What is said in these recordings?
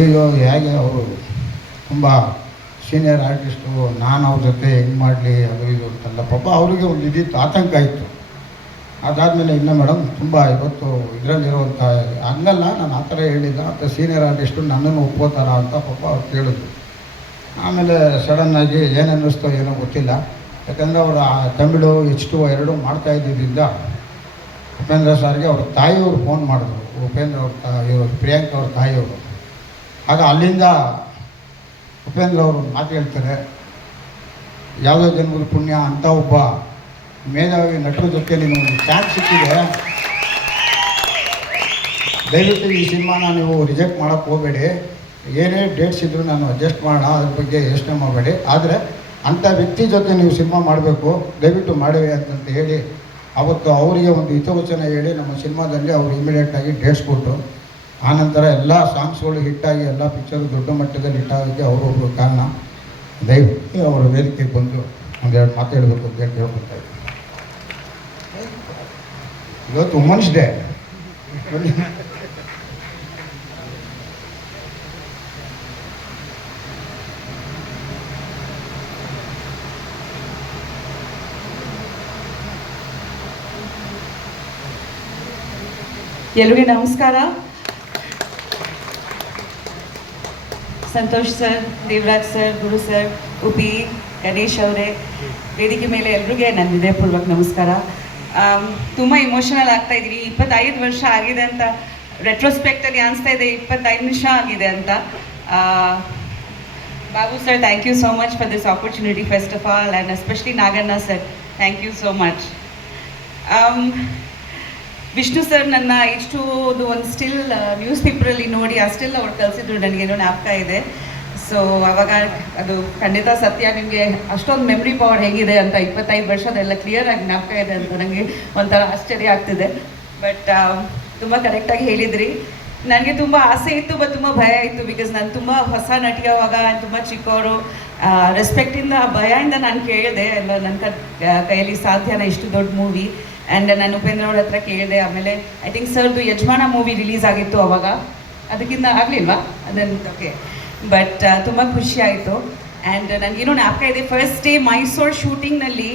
ಅಯ್ಯೋ ಹೇಗೆ ಅವರು ತುಂಬ ಸೀನಿಯರ್ ಆರ್ಟಿಸ್ಟು, ನಾನು ಅವ್ರ ಜೊತೆ ಹೆಂಗೆ ಮಾಡಲಿ ಅದು ಇದು ಅಂತೆಲ್ಲ ಪಾಪ ಅವರಿಗೆ ಒಂದು ಇದಿತ್ತು, ಆತಂಕ ಇತ್ತು. ಅದಾದಮೇಲೆ ಇನ್ನು ಮೇಡಮ್ ತುಂಬ ಇವತ್ತು ಇದರಲ್ಲಿರುವಂಥ ಹಂಗಲ್ಲ, ನಾನು ಆ ಥರ ಹೇಳಿಲ್ಲ ಮತ್ತು ಸೀನಿಯರ್ ಆರ್ಟಿಸ್ಟು ನನ್ನನ್ನು ಒಪ್ಕೋತಾರ ಅಂತ ಪಾಪ ಅವ್ರು ಕೇಳಿದ್ರು. ಆಮೇಲೆ ಸಡನ್ನಾಗಿ ಏನು ಅನ್ನಿಸ್ತೋ ಏನೋ ಗೊತ್ತಿಲ್ಲ, ಯಾಕಂದರೆ ಅವರು ತಮಿಳು H2 ಎರಡೂ ಮಾಡ್ತಾ ಇದ್ದಿದ್ದರಿಂದ ಉಪೇಂದ್ರ ಸರ್ಗೆ ಅವ್ರ ತಾಯಿಯವರು ಫೋನ್ ಮಾಡಿದ್ರು. ಉಪೇಂದ್ರ ಅವ್ರ ಇವರು ಪ್ರಿಯಾಂಕ ಅವ್ರ ತಾಯಿಯವರು. ಆಗ ಅಲ್ಲಿಂದ ಉಪೇಂದ್ರ ಅವರು ಮಾತು ಹೇಳ್ತಾರೆ, ಯಾವುದೋ ಜನ್ಮದ ಪುಣ್ಯ ಅಂತ ಒಬ್ಬ ಮೇಧಾವಿ ನಟರ ಜೊತೆ ನೀವು ಒಂದು ಚಾನ್ಸ್ ಸಿಕ್ಕಿದೆ, ದಯವಿಟ್ಟು ಈ ಸಿನಿಮಾನ ನೀವು ರಿಜೆಕ್ಟ್ ಮಾಡೋಕ್ಕೆ ಹೋಗಬೇಡಿ, ಏನೇ ಡೇಟ್ಸ್ ಇದ್ದರೂ ನಾನು ಅಡ್ಜಸ್ಟ್ ಮಾಡೋಣ, ಅದ್ರ ಬಗ್ಗೆ ಯೋಚನೆ ಮಾಡಬೇಡಿ, ಆದರೆ ಅಂಥ ವ್ಯಕ್ತಿ ಜೊತೆ ನೀವು ಸಿನಿಮಾ ಮಾಡಬೇಕು, ದಯವಿಟ್ಟು ಮಾಡಿವೆ ಅಂತಂತ ಹೇಳಿ ಅವತ್ತು ಅವರಿಗೆ ಒಂದು ಹಿತವಚನ ಹೇಳಿ ನಮ್ಮ ಸಿನಿಮಾದಲ್ಲಿ ಅವರು ಇಮಿಡಿಯೇಟಾಗಿ ಡೇಟ್ಸ್ ಕೊಟ್ಟರು. ಆನಂತರ ಎಲ್ಲ ಸಾಂಗ್ಸ್ಗಳು ಹಿಟ್ಟಾಗಿ ಎಲ್ಲ ಪಿಕ್ಚರು ದೊಡ್ಡ ಮಟ್ಟದಲ್ಲಿ ಹಿಟ್ಟಾಗೋಕ್ಕೆ ಅವರೊಬ್ಬರು ಕಾರಣ. ದಯವಿಟ್ಟು ಅವರ ವೇದಿಕೆಗೆ ಬಂದು ಒಂದೆರಡು ಮಾತಾಡಬೇಕು ಅಂತ ಹೇಳಿ ಕೇಳ್ಕೊತಾ ಇದ್ದೀನಿ. ಇವತ್ತು ವುಮೆನ್ಸ್ ಡೇ. ಎಲ್ಲರಿಗೂ ನಮಸ್ಕಾರ. Santosh sir, Devaraj sir, Guru sir, Uppi, Ganesh ಅವರೇ, ವೇದಿಕೆ ಮೇಲೆ ಎಲ್ರಿಗೂ ನನ್ನ ಹೃದಯಪೂರ್ವಕ ನಮಸ್ಕಾರ. ತುಂಬ ಇಮೋಷನಲ್ ಆಗ್ತಾ ಇದ್ದೀವಿ. 25 ವರ್ಷ ಆಗಿದೆ ಅಂತ ರೆಟ್ರೋಸ್ಪೆಕ್ಟಲ್ಲಿ ಅನಿಸ್ತಾ ಇದೆ, 25 ನಿಮಿಷ ಆಗಿದೆ ಅಂತ. Babu sir, thank you so much for this opportunity first of all, and especially Naganna sir, thank you so much. Vishnu sir ನನ್ನ H2 ಒಂದು ಸ್ಟಿಲ್ ನ್ಯೂಸ್ ಪೇಪರಲ್ಲಿ ನೋಡಿ ಆ ಸ್ಟಿಲ್ ಅವ್ರು ಕಳಿಸಿದ್ರು, ನನಗೇನೋ ಜ್ಞಾಪಕ ಇದೆ. ಸೊ ಆವಾಗ ಅದು ಖಂಡಿತ ಸತ್ಯ, ನಿಮಗೆ ಅಷ್ಟೊಂದು ಮೆಮ್ರಿ ಪವರ್ ಹೇಗಿದೆ ಅಂತ 25 ವರ್ಷದೆಲ್ಲ ಕ್ಲಿಯರಾಗಿ ಜ್ಞಾಪಕ ಇದೆ ಅಂತ ನನಗೆ ಒಂಥರ ಆಶ್ಚರ್ಯ ಆಗ್ತಿದೆ. ಬಟ್ ತುಂಬ ಕರೆಕ್ಟಾಗಿ ಹೇಳಿದ್ರಿ. ನನಗೆ ತುಂಬ ಆಸೆ ಇತ್ತು, ಬಟ್ ತುಂಬ ಭಯ ಇತ್ತು. ಬಿಕಾಸ್ ನಾನು ತುಂಬ ಹೊಸ ನಟಿ, ಅವಾಗ ತುಂಬ ಚಿಕ್ಕವರು, ರೆಸ್ಪೆಕ್ಟಿಂದ ಭಯದಿಂದ ನಾನು ಕೇಳಿದೆ, ಎಲ್ಲ ನನ್ನ ಕೈಯಲ್ಲಿ ಸಾಧ್ಯನ ಇಷ್ಟು ದೊಡ್ಡ ಮೂವಿ. ಆ್ಯಂಡ್ ನಾನು ಉಪೇಂದ್ರ ಅವ್ರ ಹತ್ರ ಕೇಳಿದೆ. ಆಮೇಲೆ ಐ ಥಿಂಕ್ ಸರ್ದು ಯಜಮಾನ ಮೂವಿ ರಿಲೀಸ್ ಆಗಿತ್ತು ಅವಾಗ, ಅದಕ್ಕಿಂತ ಆಗಲಿಲ್ವಾ ಅದನ್ನು? ಓಕೆ. ಬಟ್ ತುಂಬ ಖುಷಿ ಆಯಿತು. ಆ್ಯಂಡ್ ನನಗೇನೋ ಜ್ಞಾಪಕ ಇದೆ, ಫಸ್ಟ್ ಡೇ ಮೈಸೂರು ಶೂಟಿಂಗ್ನಲ್ಲಿ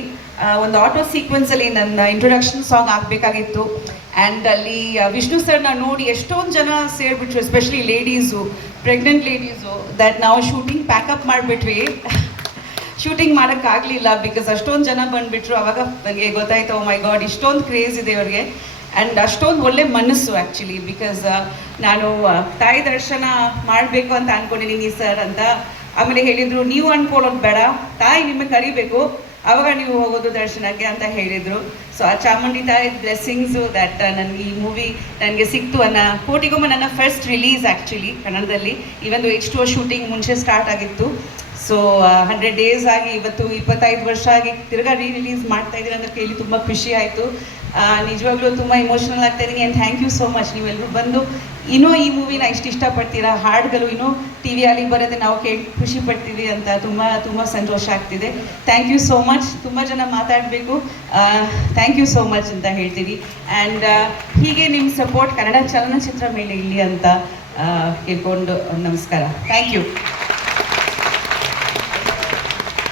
ಒಂದು ಆಟೋ ಸೀಕ್ವೆನ್ಸಲ್ಲಿ ನನ್ನ ಇಂಟ್ರೊಡಕ್ಷನ್ ಸಾಂಗ್ ಆಗಬೇಕಾಗಿತ್ತು. ಆ್ಯಂಡ್ ಅಲ್ಲಿ ವಿಷ್ಣು ಸರ್ನ ನೋಡಿ ಎಷ್ಟೊಂದು ಜನ ಸೇರಿಬಿಟ್ರು, especially ladies, pregnant ladies, that ನಾವು ಶೂಟಿಂಗ್ ಪ್ಯಾಕಪ್ ಮಾಡಿಬಿಟ್ವಿ. ಶೂಟಿಂಗ್ ಮಾಡೋಕ್ಕಾಗಲಿಲ್ಲ ಬಿಕಾಸ್ ಅಷ್ಟೊಂದು ಜನ ಬಂದುಬಿಟ್ರು. ಆವಾಗ ನನಗೆ ಗೊತ್ತಾಯ್ತು, ಓ ಮೈ ಗಾಡ್, ಇಷ್ಟೊಂದು ಕ್ರೇಜ್ ಇದೆ ಅವ್ರಿಗೆ. ಆ್ಯಂಡ್ ಅಷ್ಟೊಂದು ಒಳ್ಳೆ ಮನಸ್ಸು ಆ್ಯಕ್ಚುಲಿ. ಬಿಕಾಸ್ ನಾನು ತಾಯಿ ದರ್ಶನ ಮಾಡಬೇಕು ಅಂತ ಅಂದ್ಕೊಂಡಿದ್ದೀನಿ ಸರ್ ಅಂತ. ಆಮೇಲೆ ಹೇಳಿದರು, ನೀವು ಅಂದ್ಕೊಳ್ಳೋದು ಬೇಡ, ತಾಯಿ ನಿಮಗೆ ಕರಿಬೇಕು, ಆವಾಗ ನೀವು ಹೋಗೋದು ದರ್ಶನಕ್ಕೆ ಅಂತ ಹೇಳಿದರು. ಸೊ ಆ ಚಾಮುಂಡಿ ತಾಯಿ ಬ್ಲೆಸ್ಸಿಂಗ್ಸು ದಟ್ ನನಗೆ ಈ ಮೂವಿ ನನಗೆ ಸಿಕ್ತು ಅನ್ನೋ ಕೋಟಿಗೊಮ್ಮೆ. ನನ್ನ ಫಸ್ಟ್ ರಿಲೀಸ್ ಆ್ಯಕ್ಚುಲಿ ಕನ್ನಡದಲ್ಲಿ. ಈ ಒಂದು H2 ಶೂಟಿಂಗ್ ಮುಂಚೆ ಸ್ಟಾರ್ಟ್ ಆಗಿತ್ತು. ಸೊ 100 ಡೇಸ್ ಆಗಿ ಇವತ್ತು 25 ವರ್ಷ ಆಗಿ ತಿರ್ಗಾ ರಿಲೀಸ್ ಮಾಡ್ತಾ ಇದ್ದೀರ ಅಂತ ಕೇಳಿ ತುಂಬ ಖುಷಿ ಆಯಿತು. ನಿಜವಾಗ್ಲೂ ತುಂಬ ಇಮೋಷ್ನಲ್ ಆಗ್ತಾ ಇದ್ದೀನಿ. And thank you so much, ನೀವೆಲ್ಲರೂ ಬಂದು ಇನ್ನೂ ಈ ಮೂವಿನ ಇಷ್ಟು ಇಷ್ಟಪಡ್ತೀರಾ, ಹಾಡುಗಳು ಇನ್ನೂ ಟಿ ವಿಯಲ್ಲಿ ಬರೋದೇ ನಾವು ಕೇಳಿ ಖುಷಿ ಪಡ್ತೀವಿ ಅಂತ ತುಂಬ ತುಂಬ ಸಂತೋಷ ಆಗ್ತಿದೆ. Thank you so much. ತುಂಬ ಜನ ಮಾತಾಡಬೇಕು, ಥ್ಯಾಂಕ್ ಯು ಸೋ ಮಚ್ ಅಂತ ಹೇಳ್ತೀವಿ. ಆ್ಯಂಡ್ ಹೀಗೆ ನಿಮ್ಮ ಸಪೋರ್ಟ್ ಕನ್ನಡ ಚಲನಚಿತ್ರ ಮೇಲೆ ಇಲ್ಲಿ ಅಂತ ಕೇಳ್ಕೊಂಡು ನಮಸ್ಕಾರ. Thank you.